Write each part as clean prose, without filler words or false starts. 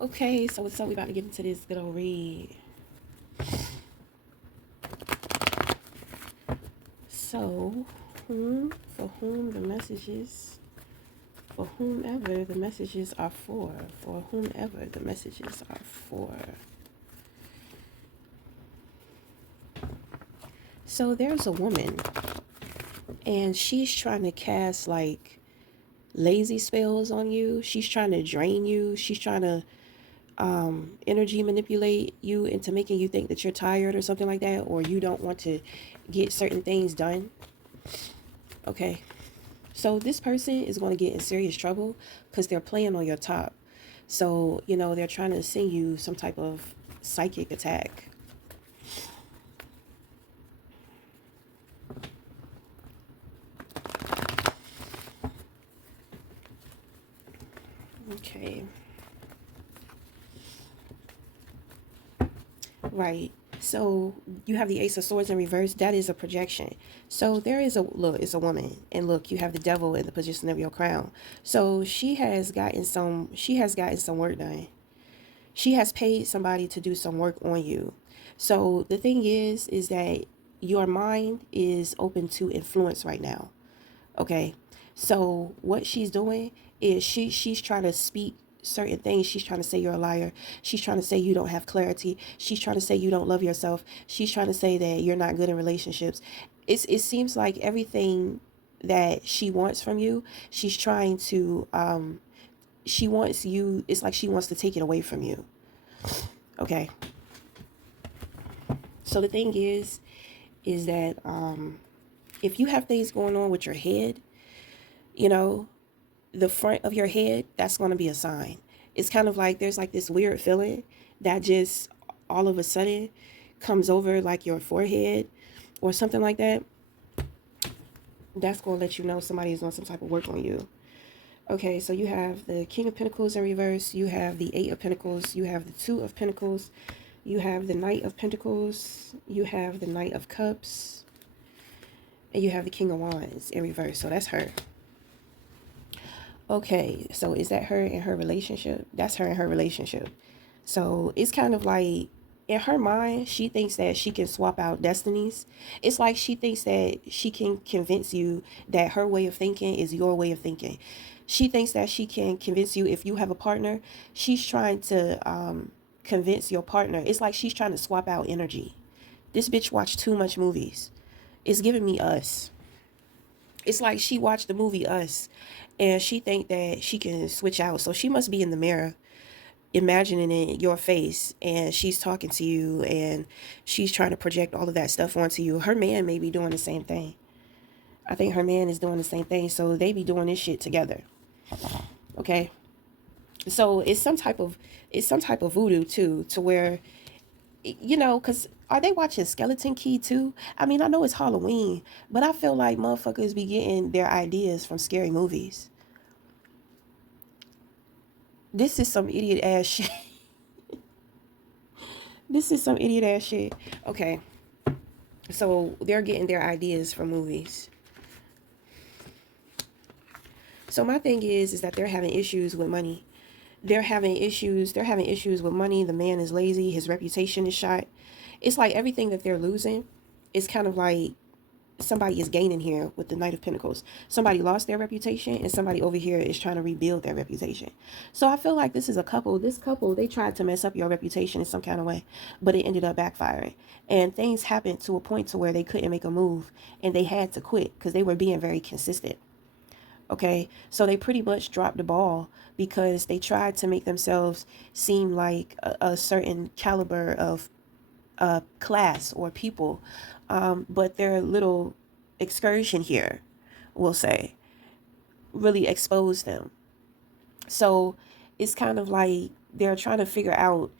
Okay, so what's up? We about to get into this good old read. So, for whom the messages, for whomever the messages are for whomever the messages are for. So there's a woman, and she's trying to cast like lazy spells on you. She's trying to drain you. She's trying to energy manipulate you into making you think that you're tired or something like that, or you don't want to get certain things done. Okay. So this person is going to get in serious trouble because they're playing on your top. So, they're trying to send you some type of psychic attack. Okay. Right. So you have the Ace of Swords in reverse. That is a projection. So there is a look. It's a woman, and look, you have the Devil in the position of your crown. So she has gotten some. She has gotten some work done. She has paid somebody to do some work on you. So the thing is that your mind is open to influence right now. Okay. So what she's doing is she's trying to speak certain things. She's trying to say you're a liar. She's trying to say you don't have clarity. She's trying to say you don't love yourself. She's trying to say that you're not good in relationships. It seems like everything that she wants from you, she's trying to she wants you, it's like she wants to take it away from you. Okay. So the thing is that if you have things going on with your head, you know, the front of your head, that's going to be a sign. It's kind of like there's like this weird feeling that just all of a sudden comes over like your forehead or something like that. That's going to let you know somebody is doing some type of work on you. Okay, so you have the King of Pentacles in reverse, you have the Eight of Pentacles, you have the Two of Pentacles, you have the Knight of Pentacles, you have the Knight of Cups, and you have the King of Wands in reverse. So that's her. Okay, so is that her in her relationship? That's her in her relationship. So it's kind of like in her mind, she thinks that she can swap out destinies. It's like she thinks that she can convince you that her way of thinking is your way of thinking. She thinks that she can convince you if you have a partner, she's trying to convince your partner. It's like she's trying to swap out energy. This bitch watched too much movies. It's giving me Us. It's like she watched the movie Us and she think that she can switch out. So she must be in the mirror imagining it your face and she's talking to you and she's trying to project all of that stuff onto you. Her man may be doing the same thing. I think her man is doing the same thing. So they be doing this shit together. Okay. So it's some type of voodoo too, to where because are they watching Skeleton Key too? I mean, I know it's Halloween, but I feel like motherfuckers be getting their ideas from scary movies. This is some idiot ass shit. This is some idiot ass shit. Okay, so they're getting their ideas from movies. So my thing is that they're having issues with money. They're having issues with money. The man is lazy. His reputation is shot. It's like everything that they're losing. It's kind of like somebody is gaining here with the Knight of Pentacles. Somebody lost their reputation and somebody over here is trying to rebuild their reputation. So I feel like this is a couple. This couple, they tried to mess up your reputation in some kind of way, but it ended up backfiring. And things happened to a point to where they couldn't make a move and they had to quit because they were being very consistent. Okay, so they pretty much dropped the ball because they tried to make themselves seem like a certain caliber of class or people, but their little excursion here, we'll say, really exposed them. So it's kind of like they're trying to figure out.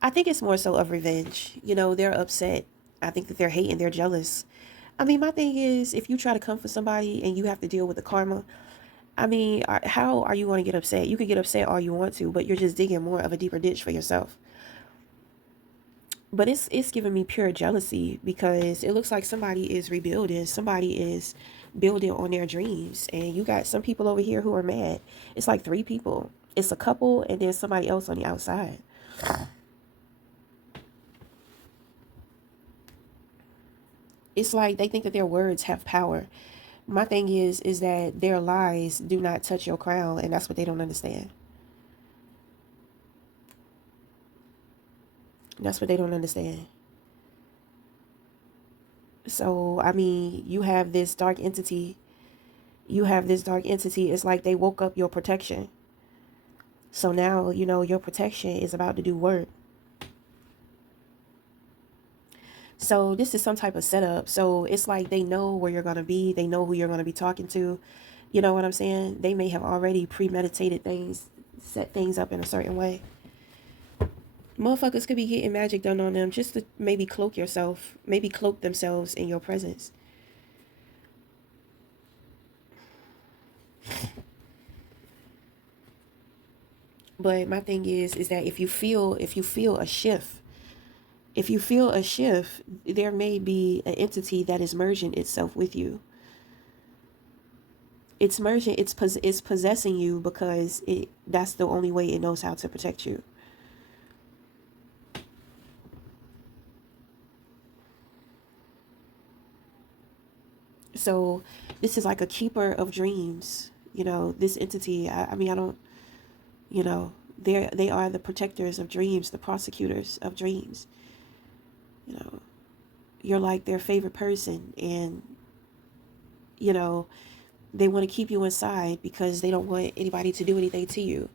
I think it's more so of revenge. They're upset. I think that they're hating. They're jealous. I mean, my thing is, if you try to come for somebody and you have to deal with the karma, I mean, how are you going to get upset? You could get upset all you want to, but you're just digging more of a deeper ditch for yourself. But it's giving me pure jealousy because it looks like somebody is rebuilding. Somebody is building on their dreams. And you got some people over here who are mad. It's like three people. It's a couple and there's somebody else on the outside. It's like they think that their words have power. My thing is that their lies do not touch your crown, and that's what they don't understand. That's what they don't understand. So, I mean, you have this dark entity. You have this dark entity. It's like they woke up your protection. So now, your protection is about to do work. So this is some type of setup. So it's like they know where you're going to be. They know who you're going to be talking to. You know what I'm saying? They may have already premeditated things, set things up in a certain way. Motherfuckers could be getting magic done on them just to maybe cloak yourself, maybe cloak themselves in your presence. But my thing is that if you feel a shift, there may be an entity that is merging itself with you. It's merging, it's possessing you because that's the only way it knows how to protect you. So this is like a keeper of dreams. This entity, I mean, I don't, they are the protectors of dreams, the prosecutors of dreams. You know, you're like their favorite person, and you know, they want to keep you inside because they don't want anybody to do anything to you.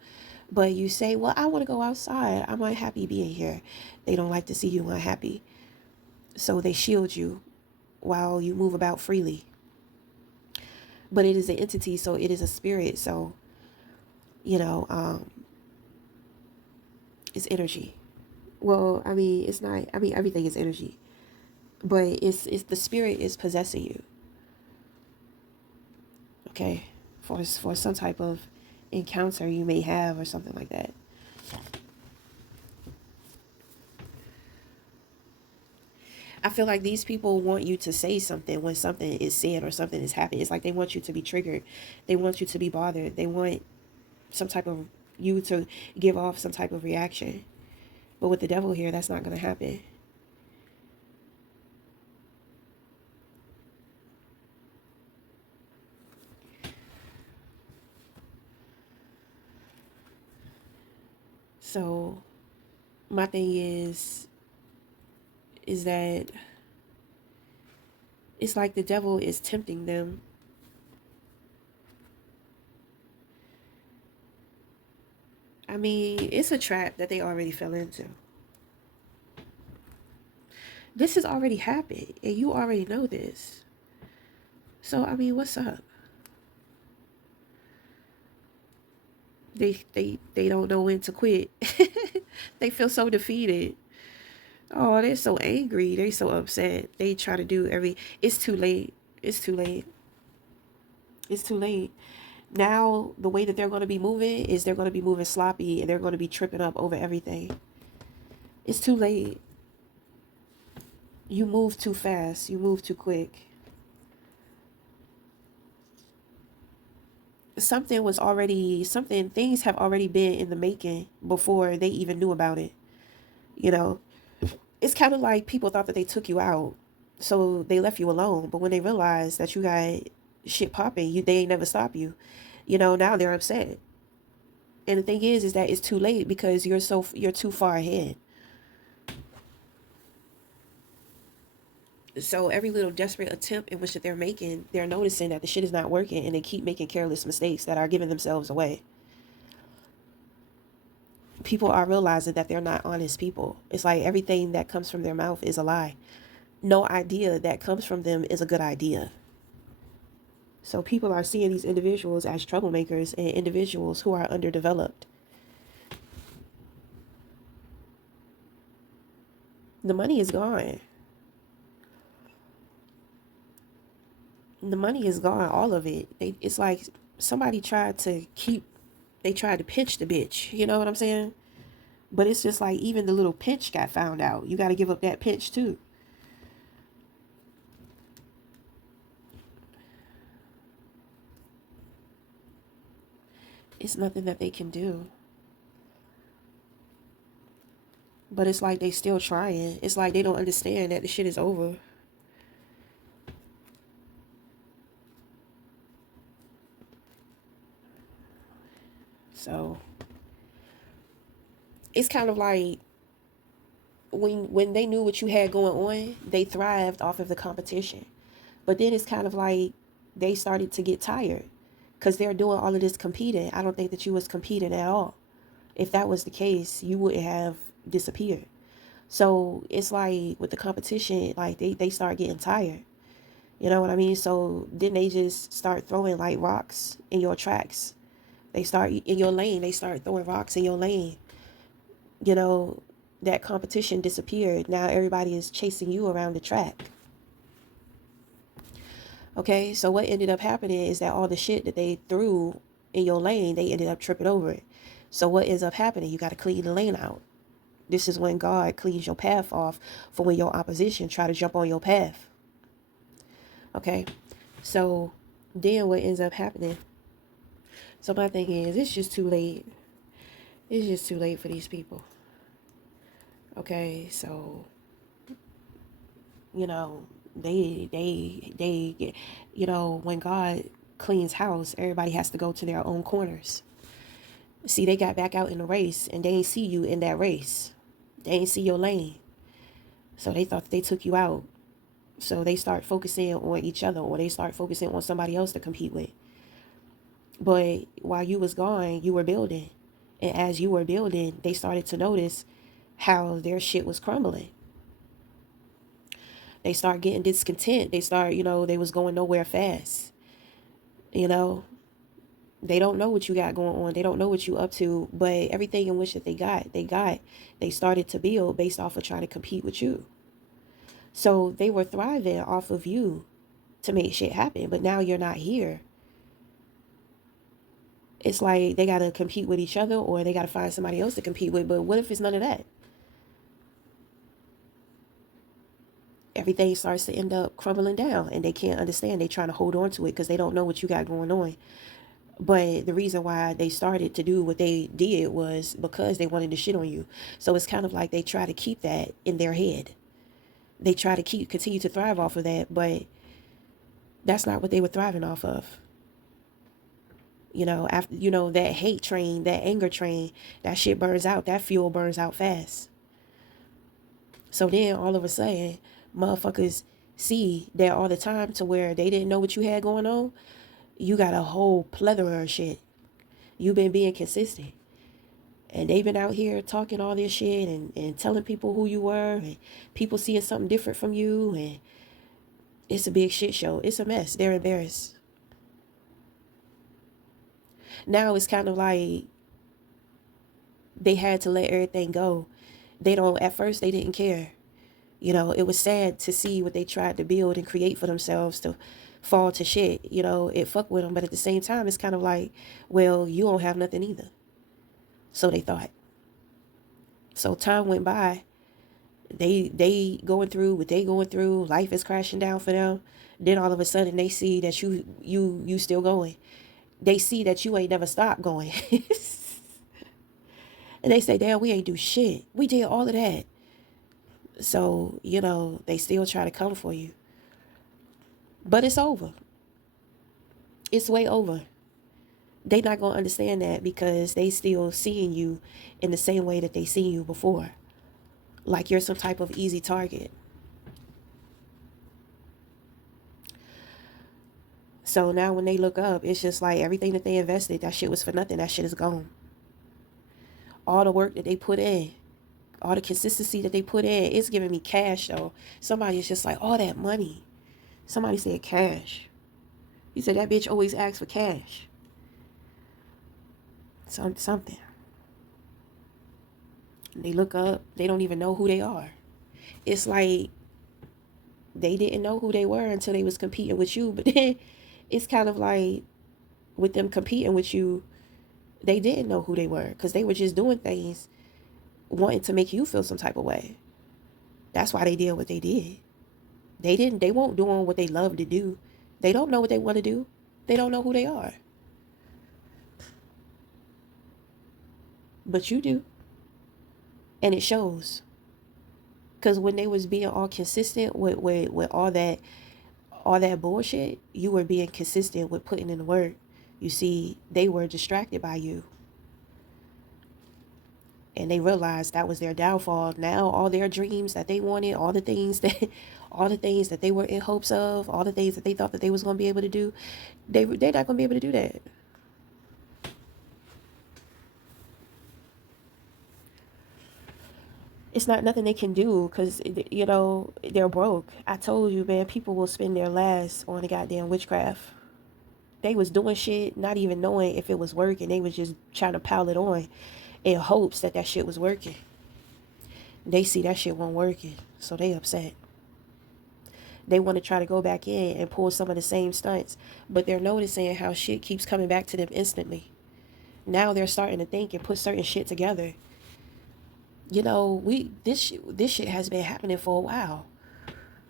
But you say, well, I want to go outside. I'm unhappy being here. They don't like to see you unhappy. So they shield you while you move about freely. But it is an entity, so it is a spirit. So, you know, it's energy. Well, I mean, it's not, I mean, everything is energy. But it's the spirit is possessing you. Okay? For some type of encounter you may have or something like that. I feel like these people want you to say something when something is said or something is happening. It's like they want you to be triggered. They want you to be bothered. They want some type of you to give off some type of reaction. But with the devil here, that's not going to happen. So my thing is that it's like the devil is tempting them. I mean, it's a trap that they already fell into. This has already happened, and you already know this. So, I mean, what's up? They don't know when to quit. They feel so defeated. Oh, they're so angry. They're so upset. They try to do it's too late. It's too late. It's too late. Now, the way that they're going to be moving is they're going to be moving sloppy and they're going to be tripping up over everything. It's too late. You move too fast. You move too quick. Things have already been in the making before they even knew about it. You know, it's kind of like people thought that they took you out, so they left you alone. But when they realized that you got shit popping, they ain't never stop you. Now they're upset. And the thing is that it's too late because you're too far ahead. So every little desperate attempt in which that they're making, they're noticing that the shit is not working, and they keep making careless mistakes that are giving themselves away. People are realizing that they're not honest people. It's like everything that comes from their mouth is a lie. No idea that comes from them is a good idea. So people are seeing these individuals as troublemakers and individuals who are underdeveloped. The money is gone. The money is gone, all of it. It's like somebody they tried to pinch the bitch. You know what I'm saying? But it's just like even the little pinch got found out. You got to give up that pinch too. It's nothing that they can do. But it's like they still trying. It's like they don't understand that the shit is over. So it's kind of like when they knew what you had going on, they thrived off of the competition. But then it's kind of like they started to get tired because they're doing all of this competing. I don't think that you was competing at all. If that was the case, you wouldn't have disappeared. So it's like with the competition, like they start getting tired. You know what I mean? So then they just start throwing like rocks in your tracks. They start in your lane. They start throwing rocks in your lane. You know, that competition disappeared. Now everybody is chasing you around the track. Okay, so what ended up happening is that all the shit that they threw in your lane, they ended up tripping over it. So what ends up happening? You got to clean the lane out. This is when God cleans your path off for when your opposition try to jump on your path. Okay, so then what ends up happening? So my thing is, it's just too late. It's just too late for these people. Okay, so you know they get, when God cleans house, everybody has to go to their own corners. See, they got back out in the race and they ain't see you in that race. They ain't see your lane. So they thought that they took you out. So they start focusing on each other, or they start focusing on somebody else to compete with. But while you was gone, you were building. And as you were building, they started to notice how their shit was crumbling. They start getting discontent. They start, they was going nowhere fast. You know, they don't know what you got going on. They don't know what you up to. But everything in which that they started to build based off of trying to compete with you. So they were thriving off of you to make shit happen. But now you're not here. It's like they got to compete with each other, or they got to find somebody else to compete with. But what if it's none of that? Everything starts to end up crumbling down and they can't understand. They trying to hold on to it because they don't know what you got going on. But the reason why they started to do what they did was because they wanted to shit on you. So it's kind of like they try to keep that in their head. They try to continue to thrive off of that, but that's not what they were thriving off of. After that hate train, that anger train, that shit burns out. That fuel burns out fast. So then all of a sudden, motherfuckers see that all the time to where they didn't know what you had going on. You got a whole plethora of shit. You've been being consistent. And they've been out here talking all this shit and telling people who you were, and people seeing something different from you, and it's a big shit show. It's a mess. They're embarrassed. Now it's kind of like they had to let everything go. At first they didn't care. It was sad to see what they tried to build and create for themselves to fall to shit. It fucked with them. But at the same time, it's kind of like, well, you don't have nothing either. So they thought. So time went by. They going through what they going through. Life is crashing down for them. Then all of a sudden they see that you still going. They see that you ain't never stopped going. And they say, damn, we ain't do shit. We did all of that. So, they still try to come for you. But it's over. It's way over. They not going to understand that because they still seeing you in the same way that they seen you before. Like you're some type of easy target. So now when they look up, it's just like everything that they invested, that shit was for nothing. That shit is gone. All the work that they put in, all the consistency that they put in, it's giving me cash though. Somebody is just like, all that money. Somebody said cash. He said that bitch always asks for cash. Something. They look up, they don't even know who they are. It's like they didn't know who they were until they was competing with you. But then it's kind of like with them competing with you, they didn't know who they were because they were just doing things wanting to make you feel some type of way. That's why they did what they did. They won't doing what they love to do. They don't know what they want to do. They don't know who they are. but you do, and it shows. Because when they was being all consistent with all that bullshit, you were being consistent with putting in the work. You see, they were distracted by you, and they realized that was their downfall. Now all their dreams that they wanted, all the things that all the things that they were in hopes of, all the things that they thought that they was going to be able to do, they're not going to be able to do that. It's not nothing they can do because, you know, they're broke. I told you, man, people will spend their last on the goddamn witchcraft. They was doing shit not even knowing if it was working. They was just trying to pile it on in hopes that that shit was working. They see that shit wasn't working, so they upset. They want to try to go back in and pull some of the same stunts, but they're noticing how shit keeps coming back to them instantly. Now they're starting to think and put certain shit together. You know, this shit has been happening for a while.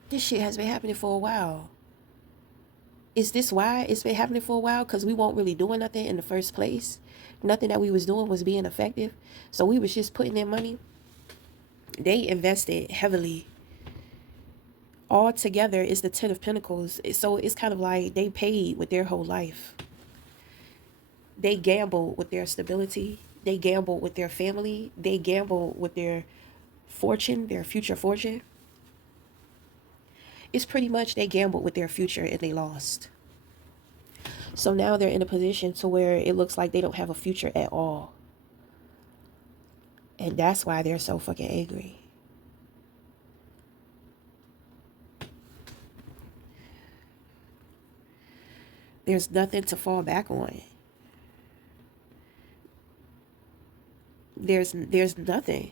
This shit has been happening for a while. Is this why it's been happening for a while? Because we weren't really doing nothing in the first place. Nothing that we was doing was being effective. So we was just putting in money. They invested heavily. All together is the Ten of Pentacles. So it's kind of like they paid with their whole life. They gambled with their stability. They gambled with their family. They gambled with their fortune, their future fortune. It's pretty much they gambled with their future and they lost. So now they're in a position to where it looks like they don't have a future at all. And that's why they're so fucking angry. There's nothing to fall back on. There's nothing.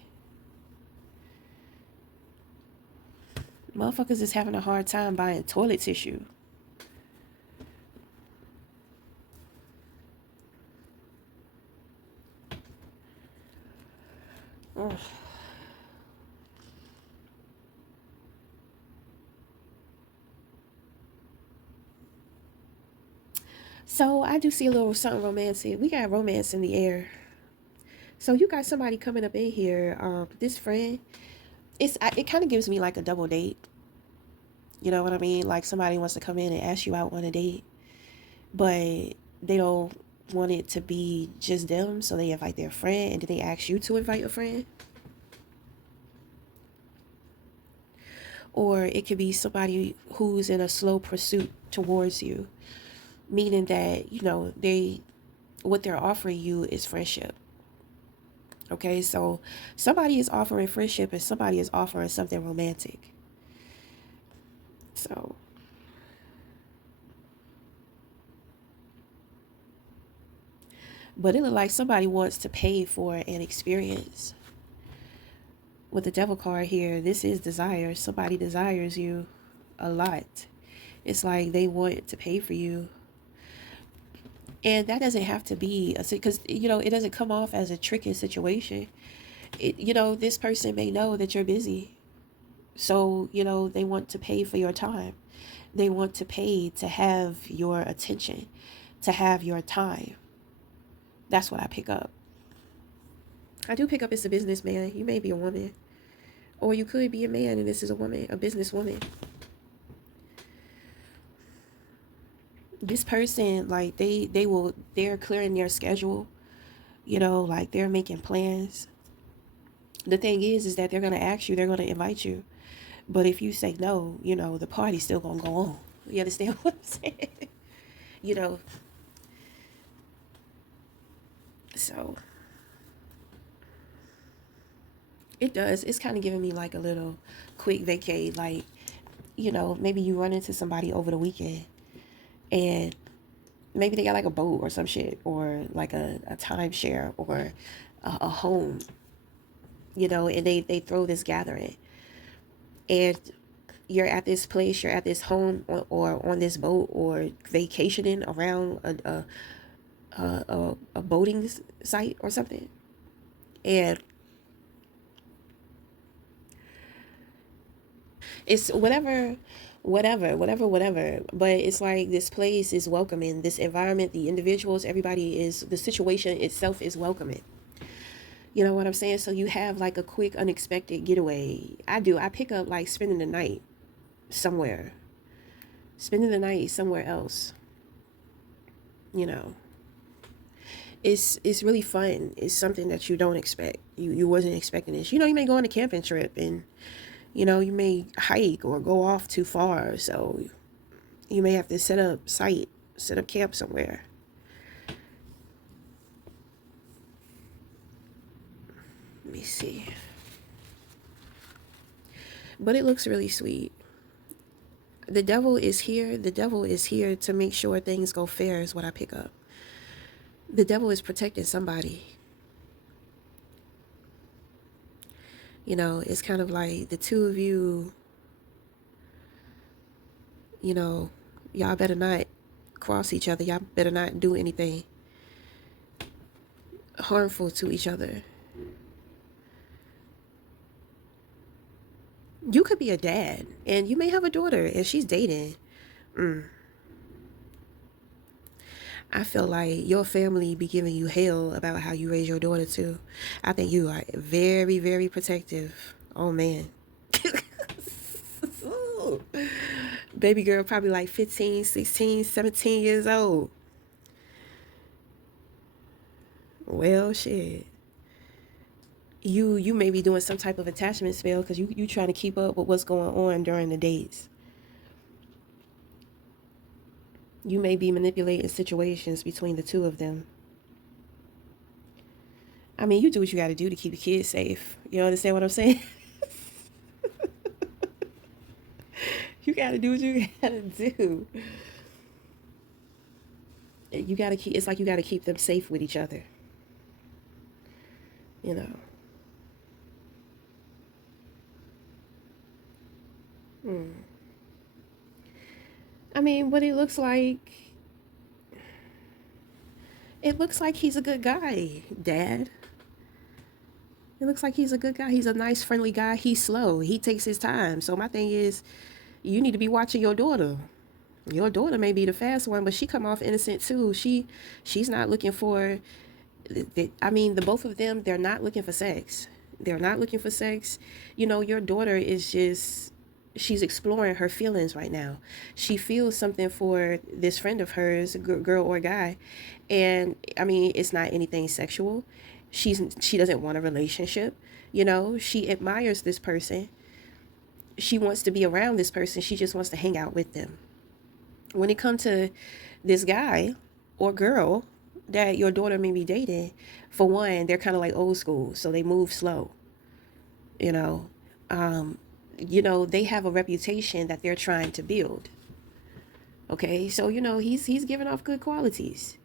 Motherfuckers is having a hard time buying toilet tissue. Ugh. So I do see a little something romantic. We got romance in the air. So you got somebody coming up in here. This friend, it kind of gives me like a double date. You know what I mean? Like somebody wants to come in and ask you out on a date, but they don't want it to be just them, so they invite their friend, and then they ask you to invite a friend. Or it could be somebody who's in a slow pursuit towards you, meaning that, you know, what they're offering you is friendship. Okay, so somebody is offering friendship and somebody is offering something romantic. So but it looks like somebody wants to pay for an experience. With the devil card here, this is desire. Somebody desires you a lot. It's like they want to pay for you. And that doesn't have to be because, you know, it doesn't come off as a tricky situation. You know, this person may know that you're busy. So, you know, they want to pay for your time. They want to pay to have your attention, to have your time. That's what I pick up. I do pick up it's a businessman. You may be a woman. Or you could be a man and this is a woman, a businesswoman. This person, like, they're clearing their schedule. You know, like they're making plans. The thing is that they're going to ask you, they're going to invite you. But if you say no, you know, the party's still going to go on. You understand what I'm saying? You know, so it does. It's kind of giving me like a little quick vacay. Like, you know, maybe you run into somebody over the weekend and maybe they got like a boat or some shit or like a timeshare or a home, you know, and they throw this gathering and you're at this place, you're at this home or on this boat or vacationing around a boating site or something. And it's whatever. But it's like this place is welcoming, this environment, the individuals, everybody is, the situation itself is welcoming. You know what I'm saying? So you have like a quick, unexpected getaway. I do. I pick up like spending the night somewhere, spending the night somewhere else. You know, it's really fun. It's something that you don't expect. You wasn't expecting this. You know, you may go on a camping trip and you may hike or go off too far. So you may have to set up camp somewhere. Let me see. But it looks really sweet. The devil is here. The devil is here to make sure things go fair, is what I pick up. The devil is protecting somebody. It's kind of like the two of you, you know, y'all better not cross each other. Y'all better not do anything harmful to each other. You could be a dad and you may have a daughter and she's dating. I feel like your family be giving you hell about how you raise your daughter too. I think you are very, very protective. Oh man. Baby girl probably like 15, 16, 17 years old. Well, shit. You may be doing some type of attachment spell because you trying to keep up with what's going on during the dates. You may be manipulating situations between the two of them. I mean, you do what you got to do to keep the kids safe. You understand what I'm saying? You got to do what you got to do. You got to keep. It's like you got to keep them safe with each other. You know. I mean, what it looks like he's a good guy, Dad. It looks like he's a good guy. He's a nice, friendly guy. He's slow. He takes his time. So my thing is, you need to be watching your daughter. Your daughter may be the fast one, but she come off innocent too. She's not looking for. I mean, the both of them, they're not looking for sex. They're not looking for sex. Your daughter is just. She's exploring her feelings right now. She feels something for this friend of hers, girl or guy, and I mean, it's not anything sexual. She doesn't want a relationship. She admires this person. She wants to be around this person. She just wants to hang out with them. When it comes to this guy or girl that your daughter may be dating, for one, they're kind of like old school, so they move slow. You know, um, they have a reputation that they're trying to build. Okay, so he's giving off good qualities.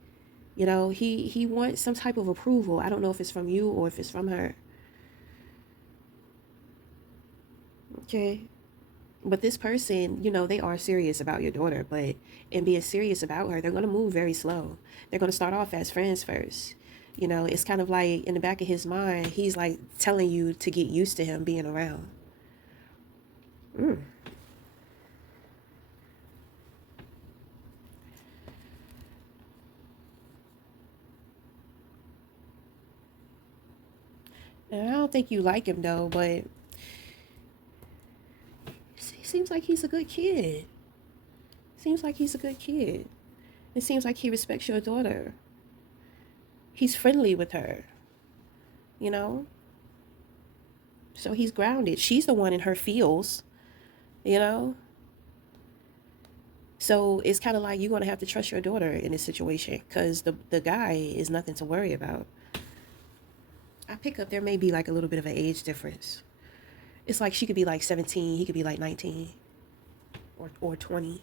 He wants some type of approval. I don't know if it's from you or if it's from her. Okay. But this person, they are serious about your daughter, but in being serious about her, they're going to move very slow. They're going to start off as friends first. It's kind of like in the back of his mind, he's like telling you to get used to him being around. Mm. And I don't think you like him though, but he seems like he's a good kid. Seems like he's a good kid. It seems like he respects your daughter. He's friendly with her, you know? So he's grounded. She's the one in her feels, you know? So it's kind of like you're going to have to trust your daughter in this situation because the guy is nothing to worry about. I pick up there may be like a little bit of an age difference. It's like she could be like 17, he could be like 19 or 20.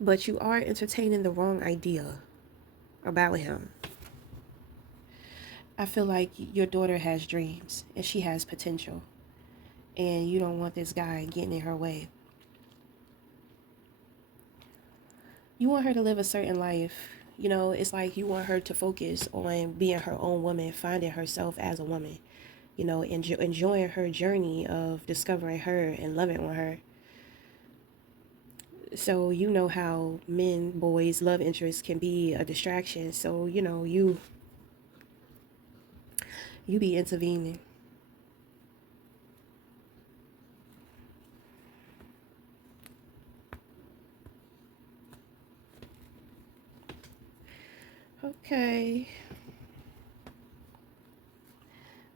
But you are entertaining the wrong idea about him. I feel like your daughter has dreams and she has potential, and you don't want this guy getting in her way. You want her to live a certain life. It's like you want her to focus on being her own woman, finding herself as a woman, enjoying her journey of discovering her and loving on her. So you know how men, boys, love interest can be a distraction. So you know you be intervening. Okay.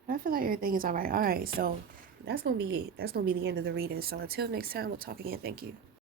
I feel like everything is all right. All right, so that's gonna be it. That's gonna be the end of the reading. So until next time, we'll talk again. Thank you.